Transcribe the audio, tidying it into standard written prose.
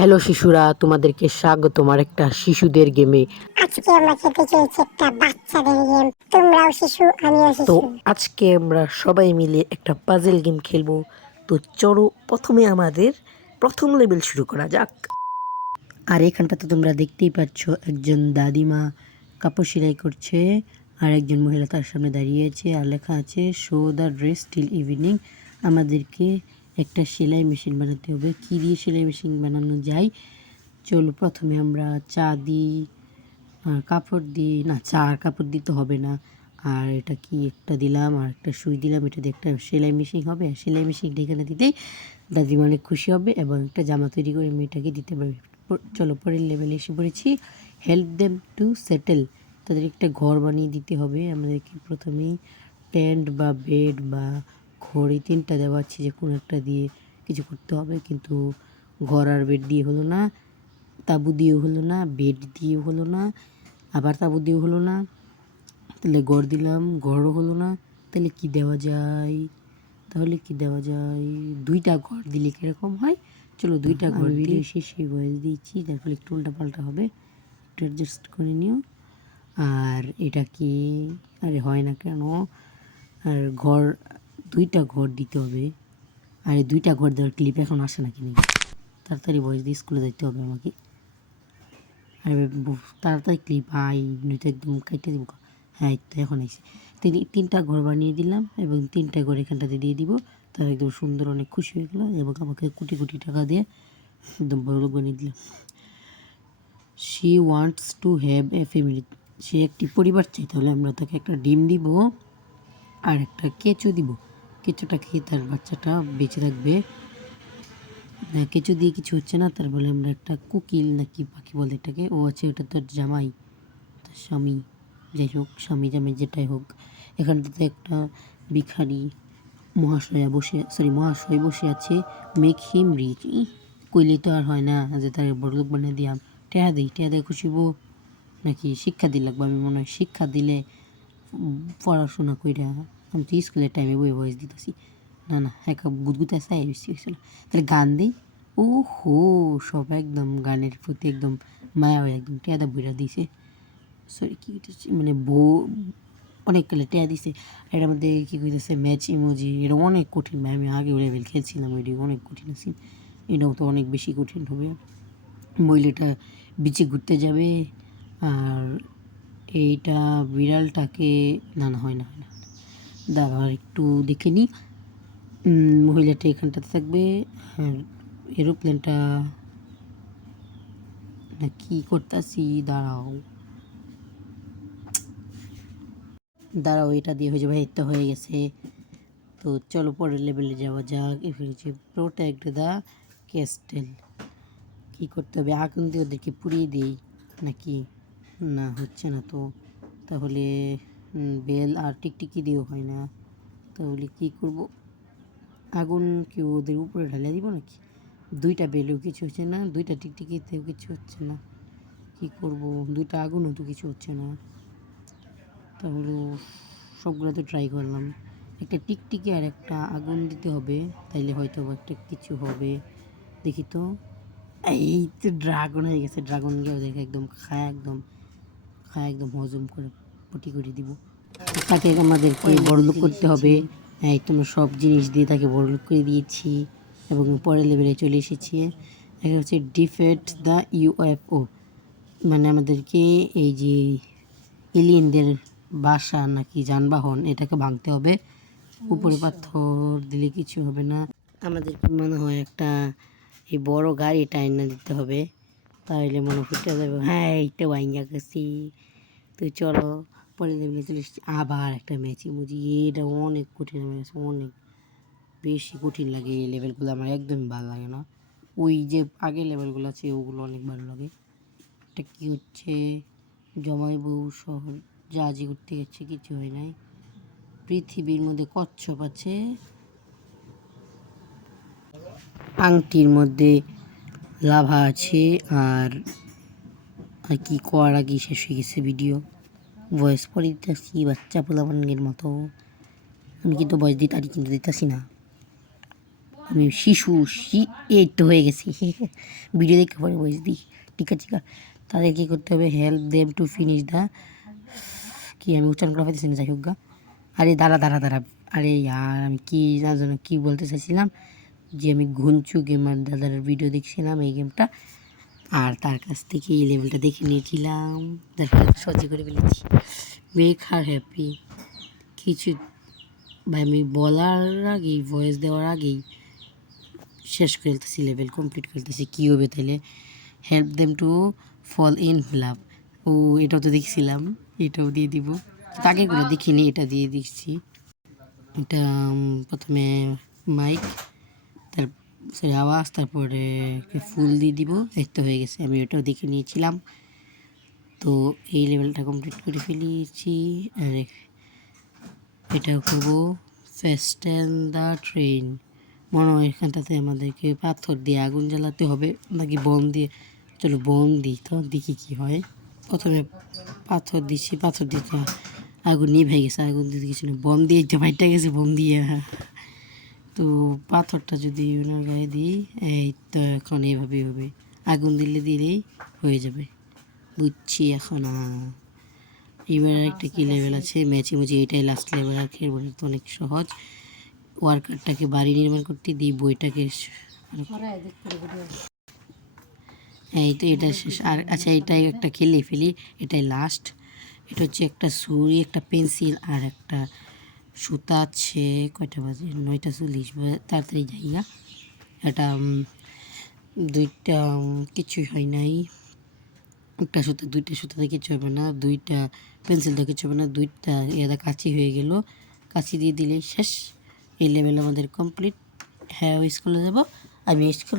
Hello শিশুরা, তোমাদেরকে স্বাগতম আরেকটা শিশুদের গেমে। আজকে আমরা খেলতে চলেছি একটা বাচ্চাদের গেম। তোমরাও শিশু, আমিও তো শিশু। আজকে আমরা সবাই মিলে একটা পাজেল গেম খেলবো। তো চলো প্রথমে আমাদের প্রথম লেভেল শুরু করা যাক। আর এখানটা তো তোমরা দেখতেই পাচ্ছ, একজন দাদিমা কাপড় সেলাই করছে আর একজন মহিলা তার সামনে দাঁড়িয়েছে আর লেখা আছে show the dress till evening. আমাদেরকে একটা সেলাই মেশিন বানাতে হবে। কী দিয়ে সেলাই মেশিন বানানো যায়? চলো প্রথমে আমরা চা দিই আর কাপড় দিই। না, চা আর কাপড় দিতে হবে না। আর এটা কি একটা দিলাম আর একটা সুই দিলাম, এটা দিয়ে একটা সেলাই মেশিন হবে। সেলাই মেশিনটা এখানে দিতেই দাদিমা অনেক খুশি হবে এবং একটা জামা তৈরি করে মেয়েটাকে দিতে পারবে। চলো পরের লেভেলে এসে পড়েছি। Help them to settle. তাদের একটা ঘর বানিয়ে দিতে হবে। আমাদেরকে প্রথমেই টেন্ট বা বেড বা ঘড়ি তিনটা দেওয়া আছে, যে কোনো একটা দিয়ে কিছু করতে হবে। কিন্তু ঘর আর বেড দিয়ে হলো না, তাঁবু দিয়েও হলো না, বেড দিয়েও হলো না, আবার তাঁবু দিয়েও হলো না। তাহলে ঘর দিলাম, ঘরও হলো না। তাহলে কি দেওয়া যায়? দুইটা ঘর দিলে কীরকম হয়? চলো দুইটা ঘর দিয়ে শেষে ভয়েস দিয়েছি, যার ফলে একটু উল্টা পাল্টা হবে, একটু অ্যাডজাস্ট করে নিও। আর এটা কি? আরে হয় না কেন? আর ঘর, দুইটা ঘর দিতে হবে। আরে দুইটা ঘর দেওয়ার ক্লিপ এখন আসে নাকি? নেই, তাড়াতাড়ি ভয়েস দিয়ে স্কুলে যাইতে হবে আমাকে। আরে তাড়াতাড়ি ক্লিপ নয়তো একদম কেটে দিব। হ্যাঁ, তো এখন আইসি। তিনটা ঘর বানিয়ে দিলাম এবং তিনটা ঘর এখানটাতে দিয়ে দিব। তারা একদম সুন্দর, অনেক খুশি হয়ে গেলো এবং আমাকে কোটি কোটি টাকা দিয়ে একদম বড়লোক বানিয়ে দিল। She wants to have a family. সে একটি পরিবার চাই। তাহলে আমরা তাকে একটা ডিম দিব আর একটা কেঁচো দিব। কেঁচোটা খেয়ে তার বাচ্চাটা বেঁচে থাকবে। কেঁচো দিয়ে কিছু হচ্ছে না, তার বলে আমরা একটা কোকিল নাকি পাখি বলে এটাকে। ও আছে, ওটা তোর জামাই, তার স্বামী, যাই হোক স্বামী জামাই যেটাই হোক। এখানটাতে একটা ভিখারি মহাশয় বসে আছে। Make him rich. কইলে তো আর হয় না যে তার বড়লোক বানিয়ে দিয়াম। টেয়া দেয় খুশি বউ নাকি শিক্ষা দিলে লাগবে? আমি মনে হয় শিক্ষা দিলে পড়াশোনা কইরা, আমি তো স্কুলের টাইমে বই ভয়েস দিতেছি। না একা গুদগুতে চাই বেশি হয়েছিল। তাহলে গান দিই। ও হো, সব একদম গানের প্রতি একদম মায়া হয়ে একদম টেয়াদা বইরা দিয়েছে। সরি কি মানে অনেক কালে টেয়া দিছে। এটার মধ্যে কী কইতেছে ম্যাচ ইমোজি। এটা অনেক কঠিন ভাই, আমি আগে লেভেল খেলছিলাম, ওইটি অনেক কঠিন আছে। এটাও তো অনেক বেশি কঠিন হবে। মহিলাটা বিচে ঘুরতে যাবে আর এইটা বিড়ালটাকে, না হয় না দাঁড়া একটু দেখে নিই। মহিলাটা এখানটাতে থাকবে। আর এরোপ্লেনটা না কি করতেছি, দাঁড়াও এটা দিয়ে হয়ে যাবে। এটা হয়ে গেছে। তো চলো পরের লেভেলে যাওয়া যাক। এফেছি প্রোটেক্ট দ্য ক্যাস্টেল। কী করতে হবে? আগুন দিয়ে ওদেরকে পুড়িয়ে দিই নাকি? না হচ্ছে না তো। তাহলে বেল আর টিকটিকি দিয়েও হয় না। তাহলে কি করব? আগুন কি ওদের উপরে ঢালিয়ে দিব নাকি? দুইটা বেলেও কিছু হচ্ছে না, দুইটা টিকটিকিতেও কিছু হচ্ছে না। কি করব? দুইটা আগুনও তো কিছু হচ্ছে না। তাহলে সবগুলো তো ট্রাই করলাম। একটা টিকটিকি আর একটা আগুন দিতে হবে, তাইলে হয়তো একটা কিছু হবে। দেখি তো। এই তো ড্রাগন হয়ে গেছে। ড্রাগন গিয়ে ওদেরকে একদম খায় একদম হজম করে পটি করে দিব। তাকে আমাদেরকে বড়লোক করতে হবে। এই তোমরা সব জিনিস দিয়ে তাকে বড়লোক করে দিয়েছি এবং পরের লেভেলে চলে এসেছি। এটা হচ্ছে ডিফেট দ্য ইউএফও। মানে আমাদেরকে এই যে এলিয়েনদের বাসা নাকি যানবাহন, এটাকে ভাঙতে হবে। উপরে পাথর দিলে কিছু হবে না। আমাদেরকে মনে হয় একটা এই বড় গাড়ি টাইনা দিতে হবে, তাহলে মনে ফুটে যাবে। হ্যাঁ, এইটা ভাঙ্গা গেছি। তো চলো পরে লেভেলে চলে এসেছি। আবার একটা ম্যাচ ইমোজি। এটা অনেক কঠিন ম্যাচ, অনেক বেশি কঠিন লাগে। এই লেভেলগুলো আমার একদমই ভালো লাগে না। ওই যে আগের লেভেলগুলো আছে ওগুলো অনেক ভালো লাগে। এটা কী হচ্ছে? জমাই বউ শহর জাহাজে ঘুরতে গেছে, কিছু হয় নাই। পৃথিবীর মধ্যে কচ্ছপ আছে, আংটির মধ্যে লাভা আছে। আর কি করার আগে শেষ হয়ে গেছে ভিডিও। ভয়েস পরে দিতেছি বাচ্চা পোলাপানের মতো। আমি কিন্তু ভয়েস দিতে কিন্তু দিতেছি না। আমি শিশু এই তো হয়ে গেছি ভিডিও দেখে পরে ভয়েস দিই ঠিক আছে তাদের কী করতে হবে help them to finish the কি আমি উচ্চারণ করা পাইতেছি না যাই হোক গা। আরে দাঁড়া আরে ইয়ার আমি কি না জানো কী বলতে চাইছিলাম যে আমি ঘুঞ্চু গেমার দাদার ভিডিও দেখছিলাম এই গেমটা আর তার কাছ থেকে এই লেভেলটা দেখে নিয়েছিলাম তারপরে সহ্য করে ফেলেছি মেক হার হ্যাপি কিছু ভাই আমি বলার আগেই ভয়েস দেওয়ার আগেই শেষ করে ফেলতেছি লেভেল কমপ্লিট করতেছি কী হবে তাহলে help them to fall in love ও এটাও তো দেখছিলাম এটাও দিয়ে দিব আগেগুলো দেখিনি এটা দিয়ে দিচ্ছি এটা প্রথমে মাইক তার সরি আওয়াজ তারপরে ফুল দিয়ে দিব এই তো হয়ে গেছে আমি এটাও দেখে নিয়েছিলাম তো এই লেভেলটা কমপ্লিট করে ফেলেছি আর এটাও করবো ফেস্টেন দ্য ট্রেন মনে হয় এখানটাতে আমাদেরকে পাথর দিয়ে আগুন জ্বালাতে হবে নাকি বোম দিয়ে চলো বোম দিই তো দেখি কী হয় প্রথমে পাথর দিচ্ছি পাথর দিতে আগুন নিভে গেছে আগুন দিতে কিছু না বোম দিয়ে এটা ফাইটটা গেছে বোম দিয়ে তো পাথরটা যদি ওনার গায়ে দিই এই তো এখন এইভাবেই হবে আগুন দিলেই হয়ে যাবে বুঝছি এখন এবার একটা কী লেভেল আছে ম্যাচে মুচি এটাই লাস্ট লেভেল আর কি এবার তো অনেক সহজ ওয়ার্কারটাকে বাড়ি নির্মাণ করতে দিই বইটাকে এই তো এটা শেষ আর আচ্ছা এটাই একটা খেলে ফেলি এটাই লাস্ট এটা হচ্ছে একটা ছুরি একটা পেন্সিল আর একটা সুতা আছে কয়টা বাজে 9:40 তাড়াতাড়ি যাইয়া এটা দুইটা কিছুই হয় নাই একটা সুতা দুইটা সুতাতে কিছু হবে না দুইটা পেন্সিলটা কিছু হবে না দুইটা এটা কাঁচি হয়ে গেল কাঁচি দিয়ে দিলে শেষ এই লেভেল আমাদের কমপ্লিট হ্যাঁ স্কুলে যাব আমি স্কুলে